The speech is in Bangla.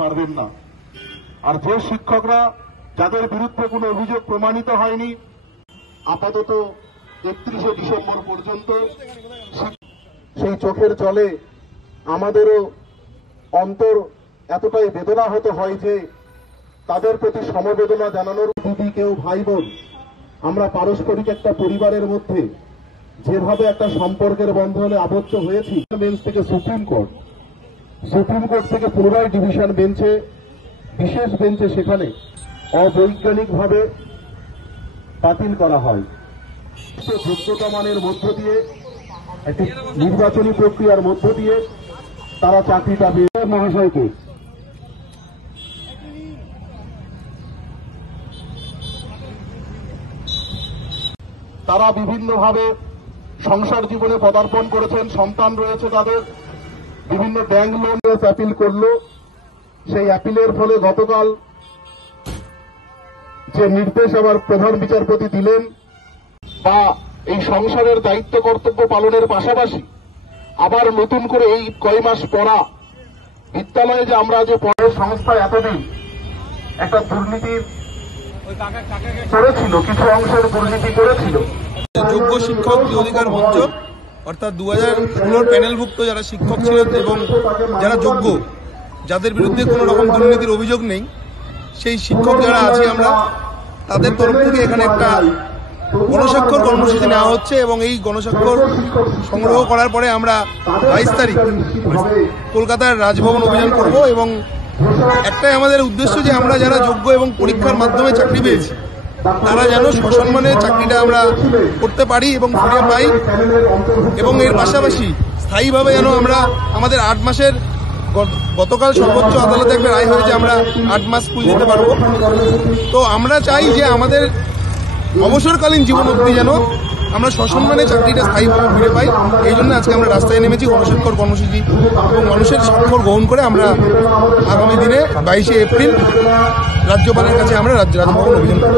পারবেন না। আর যে শিক্ষকরা যাদের বিরুদ্ধে কোনো অভিযোগ প্রমাণিত হয়নি, আপাতত 31শে ডিসেম্বর পর্যন্ত সেই চোখের জলে আমাদেরও অন্তর এতটাই বেদনাহত হয় যে তাদের প্রতি সমবেদনা জানানোর দিদি কেউ ভাই বোন আমরা পারস্পরিক একটা পরিবারের মধ্যে যেভাবে একটা সম্পর্কের বন্ধনে আবদ্ধ হয়েছি, বেঞ্চ থেকে সুপ্রিম কোর্ট থেকে পুনরায় ডিভিশন বেঞ্চে, বিশেষ বেঞ্চে সেখানে অবৈজ্ঞানিকভাবে বাতিল করা হয়। যোগ্যতা মানের মধ্য দিয়ে একটি নির্বাচনী প্রক্রিয়ার মধ্য দিয়ে তারা চাকরিটা পেয়ে মহাশয়কে তারা বিভিন্নভাবে সংসার জীবনে পদার্পণ করেছেন, সন্তান রয়েছে তাদের, বিভিন্ন ব্যাংক লোন অ্যাপিল করলো। সেই অ্যাপিলের ফলে গতকাল যে নির্দেশ আবার প্রধান বিচারপতি দিলেন, বা এই সংসারের দায়িত্ব কর্তব্য পালনের পাশাপাশি আবার নতুন করে এই কয় মাস পড়া বিদ্যালয়ে যে আমরা যে পড়ার সংস্থা এতদিন একটা দুর্নীতির করেছিল, কিছু অংশের দুর্নীতি করেছিল। যোগ্য শিক্ষক অধিকার মঞ্চ অর্থাৎ 2016 প্যানেলভুক্ত যারা শিক্ষক ছিলেন এবং যারা যোগ্য, যাদের বিরুদ্ধে কোনো রকম দুর্নীতির অভিযোগ নেই, সেই শিক্ষক যারা আছি আমরা তাদের তরফ থেকে এখানে একটা গণস্বাক্ষর কর্মসূচি নেওয়া হচ্ছে এবং এই গণস্বাক্ষর সংগ্রহ করার পরে আমরা 22 তারিখ কলকাতার রাজভবন অভিযান করব এবং একটাই আমাদের উদ্দেশ্য যে আমরা যারা যোগ্য এবং পরীক্ষার মাধ্যমে চাকরি পেয়েছি তারা যেন সসম্মানে চাকরিটা আমরা করতে পারি এবং ফিরে পাই, এবং এর পাশাপাশি স্থায়ীভাবে যেন আমরা আমাদের 8 মাসের গতকাল সর্বোচ্চ আদালতে একটা রায় হয়েছে আমরা 8 মাস স্কুল দিতে পারবো। তো আমরা চাই যে আমাদের অবসরকালীন জীবন অবধি যেন আমরা সসম্মানে চাকরিটা স্থায়ীভাবে ফিরে পাই। এই জন্য আজকে আমরা রাস্তায় নেমেছি গণস্বাক্ষর কর্মসূচি এবং মানুষের স্বাক্ষর গ্রহণ করে আমরা আগামী দিনে 22শে এপ্রিল রাজ্যপালের কাছে আমরা রাজভবন অভিযান করব।